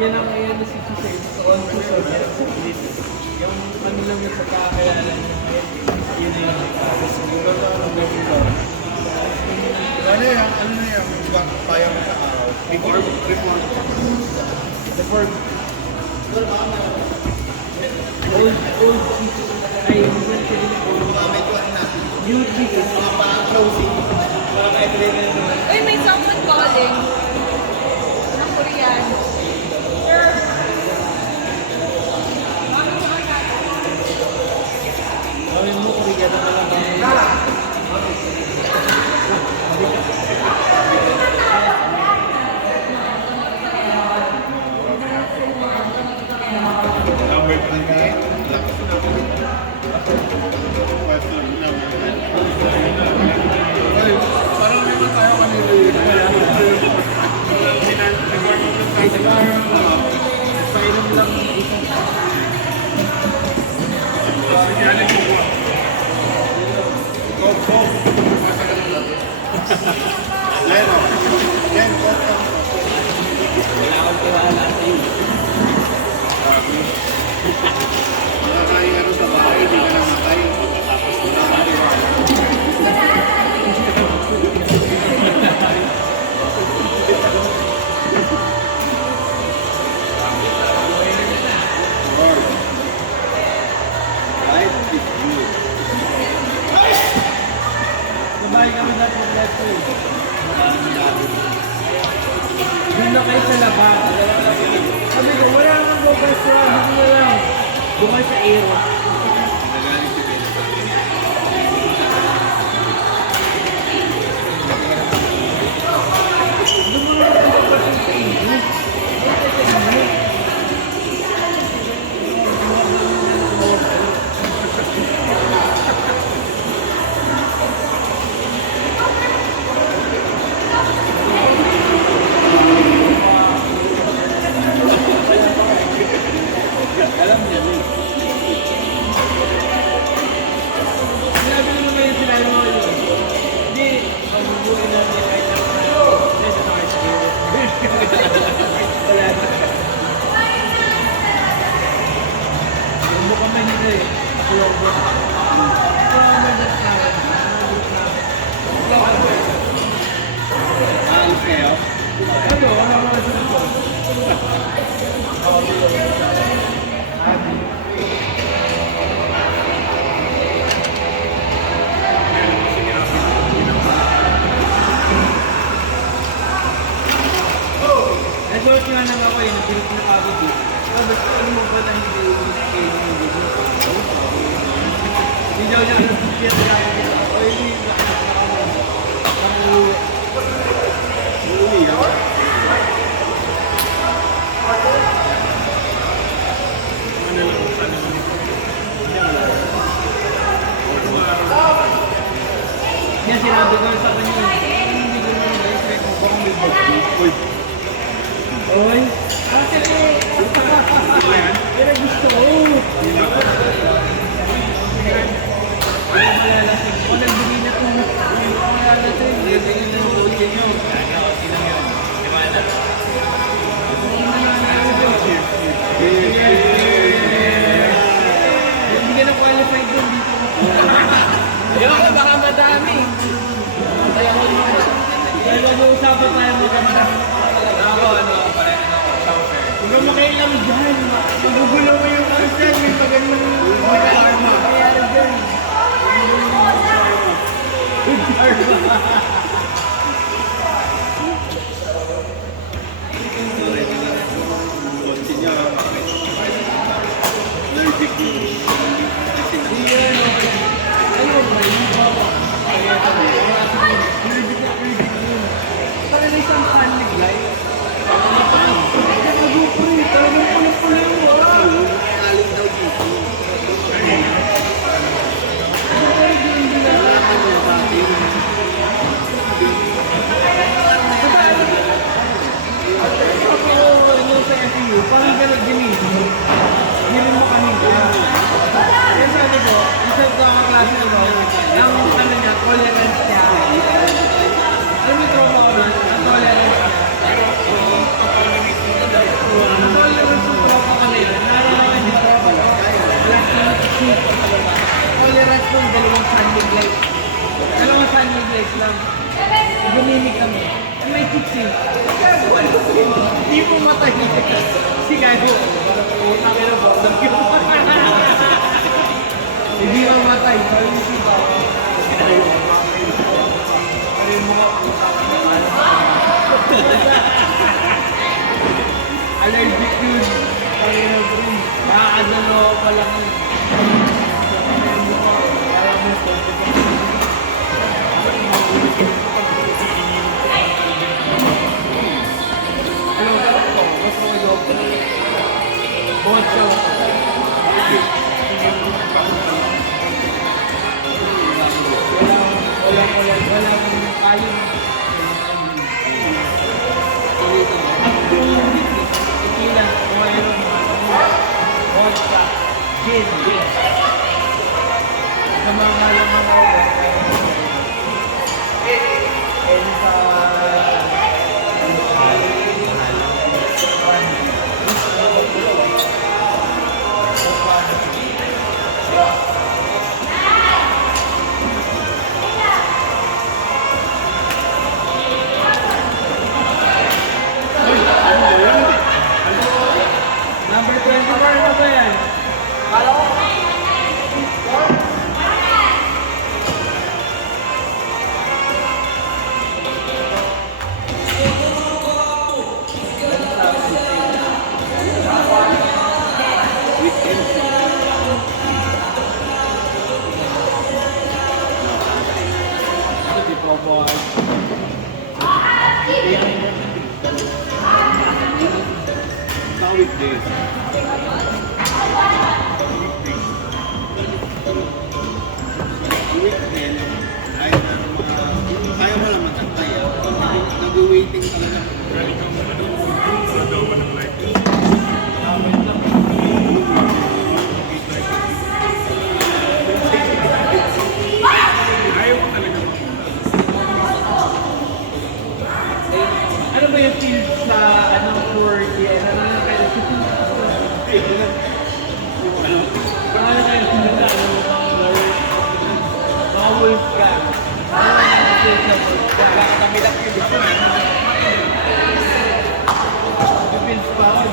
yan ang iyan na si Jose sa confusion niya. Yung ano lang yung pagkakayala niya ngayon, yun na yung siguro na ano ba yung ano na yan, payang sa araw. Reform. Old Jesus. Ay, hindi sila old. May tuwan natin. New Jesus. Mga pa-closing. Para kahit rin na naman. Uy, may someone calling. Ng Korean. Gawin mo, Korea na lang. Number 28. Lakas na naman. Ay, parang naman tayo kanina yun. Painom lang isa. Go. Leno. Len, go. Wala akong tiwala sa iyo. Nakakain ano sa bahay, hindi ka namatay. Tapos wala kang tiwala. Lord, life is good. Sabay kami lahat mag-live ko eh. Doon na kayo sa labas. Sabi ko, wala nang go restaurant. Hindi na lang. Doon kayo sa Aero. Nagaling si Ben sa akin. Doon mo lang ang pagpapasok sa Aero. Sa Aero. Alam niya eh. Sinabi naman ngayon sila yung mga yun. Hindi, mabubuhay natin kahit na nasa tayo sa Aero. Wala na. Yung mukhang mahina eh. Logo. Magat namin. Alis kayo? Ano? Ano mga sunod? Short nga lang ako eh, napilit na pagod eh. Sabi ko, ano mo ba na hindi kayo yung video? Hindi daw niya alam kung kaya talaga ako. O hindi, nakauwi. Uuwi ako. Yan sinabi ko sa kanya, hindi ko naman na-expect mo baka may birthday. Oy! Bakit eh? Pero gusto ko! Ano malalasing? O nagbigay na ito. Ano malalasing? Nagbigay na ito. Nagbigay nyo. Gano'n, silang yun. Diba na? Nagbigay na qualified doon dito. Ayoko, baka madami. Dahil mag-uusapan tayo mo kami na. Ako, ano, huwag kang makialam dyan. Magugulo mo yung ano dyan. May magandang karma. Kayari dyan. Good karma. Kotse niya. Allergic yun. Iyan, okay. Ayun, may iba ko. Kaya kami, allergic na yun. Para na isang panliglay. Nag-upre, talagang pulang-pula mo. Aling daw dito. Parang gano'n din eh. Hindi mo kanina. Kaya sabi ko, isa ito ang klase ko, ang ano niya, tolerance niya. Alam mo yung trauma ko doon? Ang tolerance niya. kong dalawang sunlig light. Dalawang sunlig light lang. Gumimik kami. May chicks eh. Hindi mo matay. Si Gago. Utang ina ba? Hindi mo matay. Sorry si Ba. Ano yung mga allergic yun. Ayun na bro. Nakakadalo pa lang yun. Kaya mo ito. Ano ba ito? Gusto ko yung Bocho. Walang kayo. Tequila, mayroon vodka, gin, sa mga lamang Number 24 na ba yan? Now with this. Weekend, ay kaya mo lang magkantay. Nag-waiting talaga. Ano ba yung feel sa anong for yan? Ano na kayo? Paano kayo sinunod? Mga wolf ka. Ano na yung feel sa wolf ka? Kakatamilak yung gusto na. Yung feels pa ako.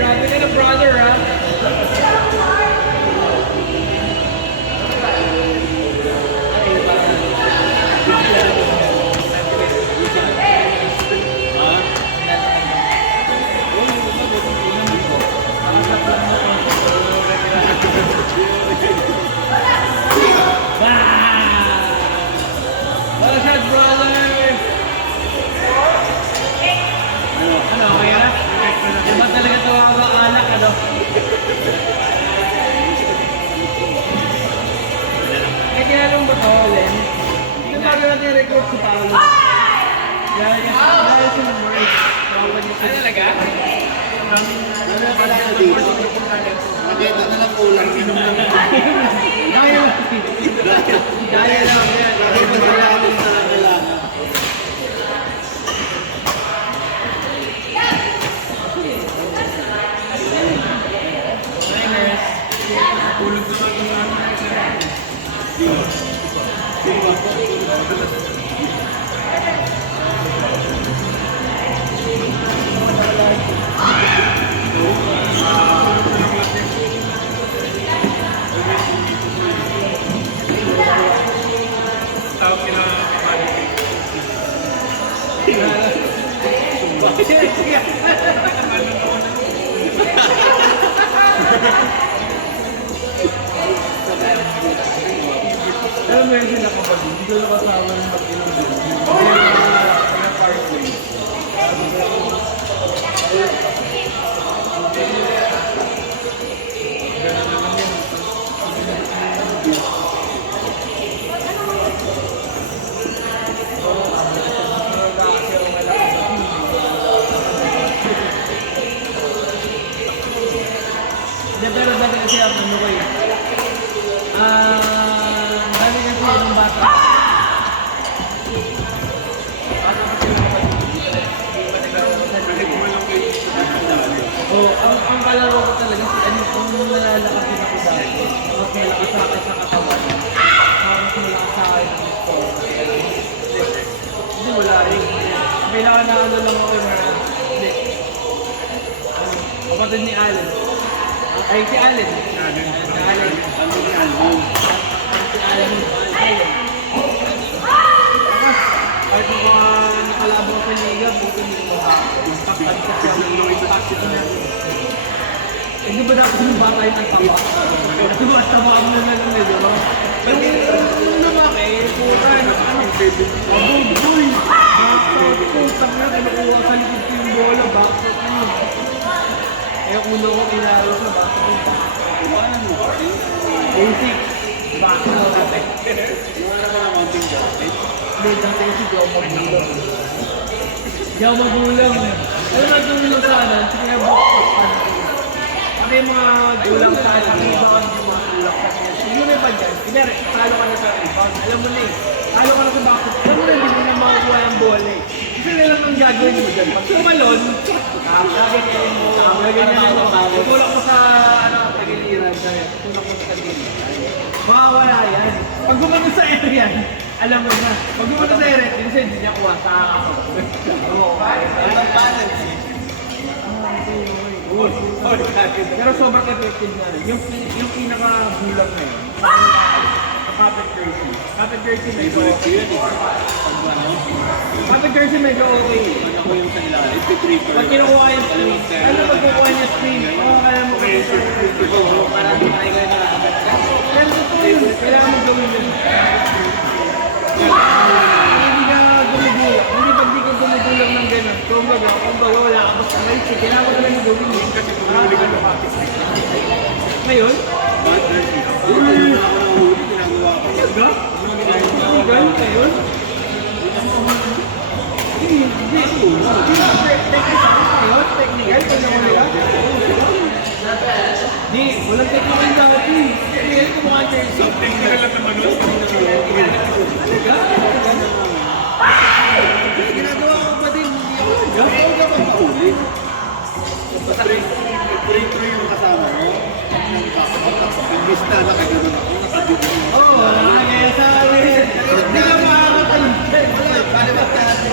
Grabe ka na, brother, ha? Eh, kinalong ba to, Len? Yung bago natin record si Paolo. Dahil sa numbers. Ano talaga? Ano na pala ka dito? Maganda na lang kulang. Dahil lang. Dahil lang yan. Dahil masalamat na lang kailangan. Niners. Tulog ko lang yung Alam mo yun sila kapag hindi ko nakasama ng mag-inom din. Kaya parsley. Pero dati kasi ako ano ko eh. Dati kasi yung bata. Ang kalaro ko talaga si ano, kung nalalakas din ako dahil mas malakas sa akin sa katawan. Mas malakas sa akin ang gusto. Hindi, wala rin. Kailangan na ano lang ako yung hindi. Kapatid ni Allen. Ay, si Allen. Si Allen. Ano ni album? Si Allen. Kahit mga nakalabang sa liga, buti nito kapag sa siya ng impact na. Hindi ba dapat yung bata yung taba? Diba, taba mo na lang medyo. Yung lumaki, puta, ano, boy! Backshot, putang na, kinukuha sa likod ko yung bola, backshot na yun. Eh, ulo ko inaro sa basketball. Basic. Basketball natin. Ano na ba ng mountain jacket? Hindi, dati kasi di ako magulang. Di ako magulang. Alam mo, tumulong sa anan, sige buksan. Kasi yung mga gulang sa anan, ang iba kasi yung mga tulak sa anan. Yung may pa dyan, kinari, talo ka na sa rebound. Alam mo na eh, talo ka na sa basketball. Alam mo na, hindi mo na makakuha yung bola eh. Kasi nilang ang gagawin mo dyan. Pag tumalon, lagay mo, lagay niya mo. Tulak mo sa, tagiliran. Tulak mo sa tagiliran. Makawala yan. Pag gumano sa area yan, alam mo na. Pag gumano sa area, hindi niya kuha sa ako. Oo, kaya. Ang balance eh. Pero sobrang effective na rin. Yung pinaka-bulag na yun. Kapit jersey. Kapit jersey medyo okay. Kapit jersey medyo okay. Ako yung sa nila. Ip-tripper. Pag kinukuha yung screen, ano pag kukuha niya screen? Oo, kaya mo kayo sa para di tayo kayo nakakat. Pero totoo yun. Kailangan mo gawin yun. Hindi ka gumugulang. Hindi pag di ka gumugulang ng gano'n. Kung baga wala ka basta right. Kailangan mo talaga gawin yun. Kasi kumuli ka ng kapit. Ngayon? Bad jersey. Uy! Ako na huli. Ginagawa ko. Talaga? Illegal ngayon? Hindi. Technical ngayon? Technical? Kung naman nila? Hindi. Walang technical na ako eh. Technical kung mga jersey. Technical lang naman lang. Talaga? Ginagawa ko pa din. Hindi ako. Hindi ka pa mahuli. Pre-pre yung kasama mo. Imbis na nakaganon ako. Nakabigyan mo. Oo, kaya sa amin. Hindi ka makakatayin. Wala. Balibat ka natin.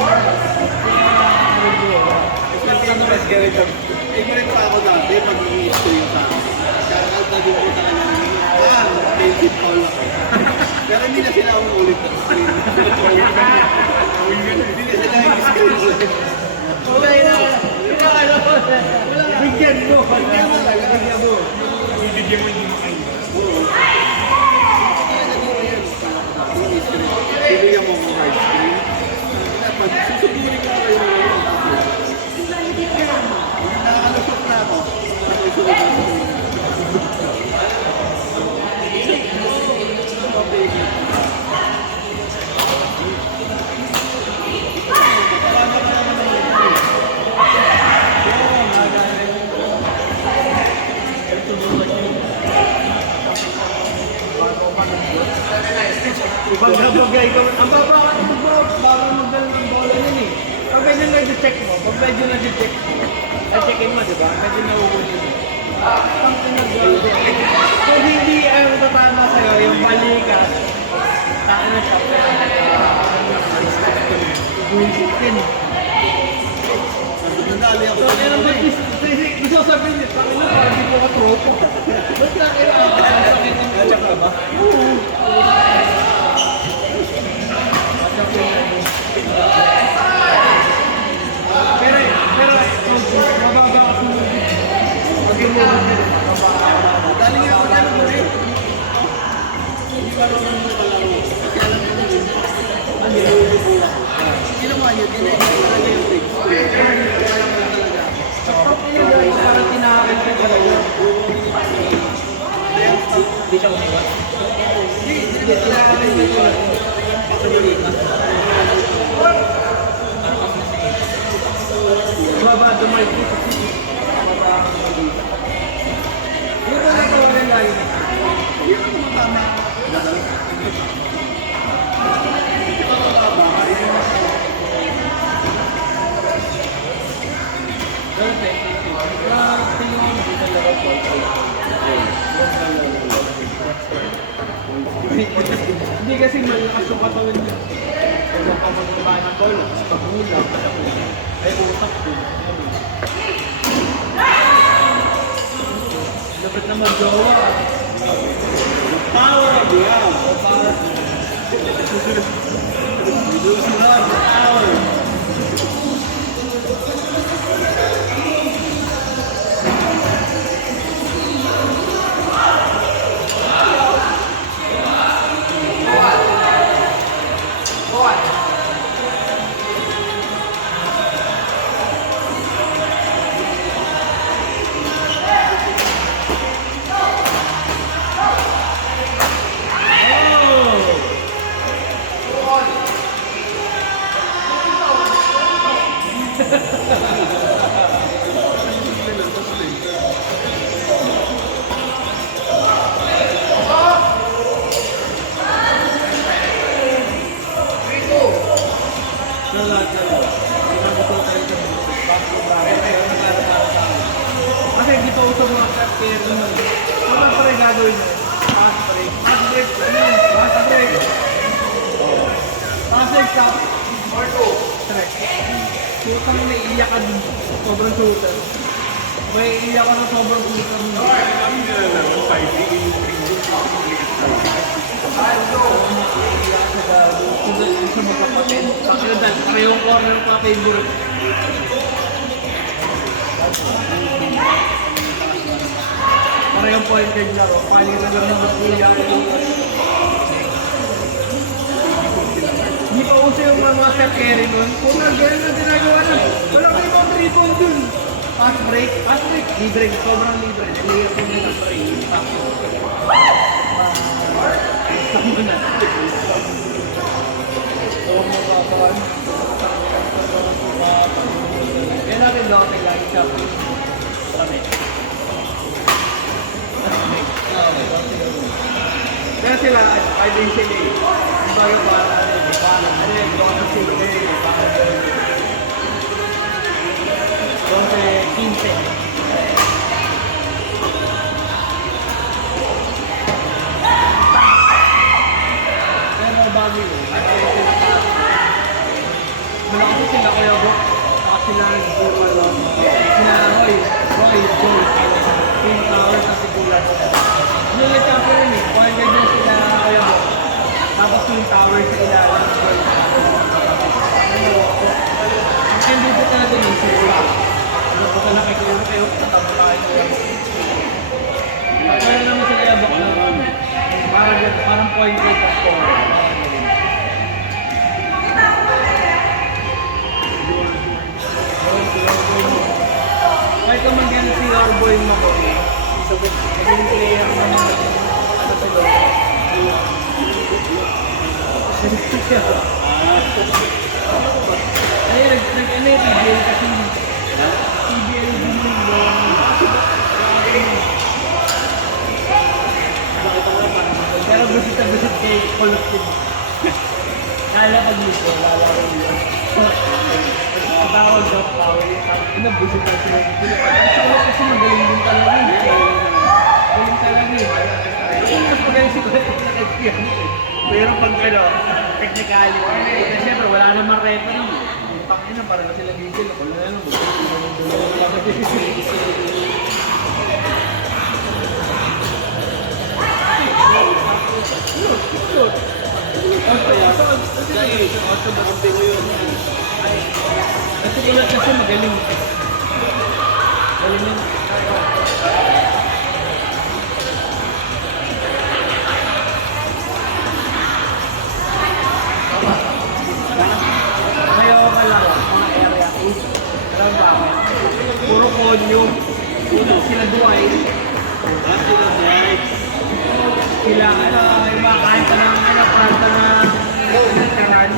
Ignorant pa ako dati pag i-stream sa akin. Shoutout na din po sa kanya ng basic call ako. Pero hindi na sila umulit ng screen. Hindi na sila i-screen ulit. Okay na. Bigyan mo. Bigyan mo talaga. Bigyan mo. Bibigyan mo hindi makainda. Oo. Bibigyan mo ko hard screen. At susuburin ko kayo ng mga nakalusot na ako. Pagkabagay ko, ang baba ka ng baba magdala ng bola nun eh. Pag medyo na-check mo, na-checkin mo, di ba? Medyo nauhuli mo. Ang pinag-gago. Kung hindi ang tatama sa'yo, yung balikat, tayo na siya. Bullshit din eh. Nadali ako So, sa ano ba, gusto sabihin niya, tayo na parang di mo ka-tropo. Ba't na kailangan sakit ng utak ka ba? Oo. Mababa ka sa pag yung mga Dali nga ako dyan mo rin. Hindi ka rin naman palaro. Kasi alam ko na yun. Ang nilulubol ako. Ginawa niyo, dinayin ko talaga yung legs. Alam ko talaga. parang tinakil ka talaga. Hindi siya umiwas. Hindi tinakil ko ito. Pagkabalita. Baba, dumay ko. Yung ba natawarin lagi na? Hindi ka tumatama. Dadal. Hindi ka mababa. Hindi kasi malakas yung katawan niya. Kaya pag magbaba ng bola, pag hula, ay utak din. Dapat na mag-jowa. Power of the hour. Susunod. Power. Kasi hindi pa uso mga player nun. Ano pa rin gagawin mo? Pass break. Pass break. Ano yun? Pass break. Pass break. Stop. Strike. Putang may iiyak ka dun. Sobrang shooter. May iiyak ka na sobrang shooter mo. Sa magkapatid. Sa kinadan. Parehong corner pa favorite. Parehong point guard laro. Palitan lang ng kuya. Hindi pa uso yung mga step carry nun. Kung nag-ganyan na ginagawa na. Wala kayo mga 3-point dun. Pass break. Pass break. Libre. Sobrang libre. Nag-layup yung mga break. Tama na. So, magkakawan. Kaya natin dapat lagi siya. Kami. Kaya sila, I think sila eh. Bago pa, ano yun, gawa ng sila eh. Donde 15. Pero bago yun. Malaki sila Kuya Bok. Saka sila sila Roy, Joy. Team Tower sa Sigulat. Yung nag-champion eh. Point guard din sila Kuya Bok. Tapos Team Tower sa ilalim. Ang dito talaga yung sila. Ano po ka nakikita kayo? Tatama tayo kayo. Kaya naman sila Kuya Bok na parang point guard sa score. Kahit kung mag-ganit si Orboy mo ko, naging player mo na ano sila. Ay, nag-ano yung PBL kasi PBL din yung pero gusto nag-visit kay Collective. Kala pag dito, lalaro yun. Patawag daw, tawag. Inabusit na sila. Kasi magaling din talaga eh. Galing talaga eh. Mas magaling si Collective na experience eh. Pero pag ano, technically, kasi syempre wala namang referee. Pangina, parang sila gigil. Wala na lang. Kasi tulad kasi magaling. Galing yun. Ngayon ka lang, mga area is, alam ba ako? Puro konyo. Sila Dwight. Sila Dwight. Sila, ano, yung mga kahit ka ng, ano, pranta na, karan.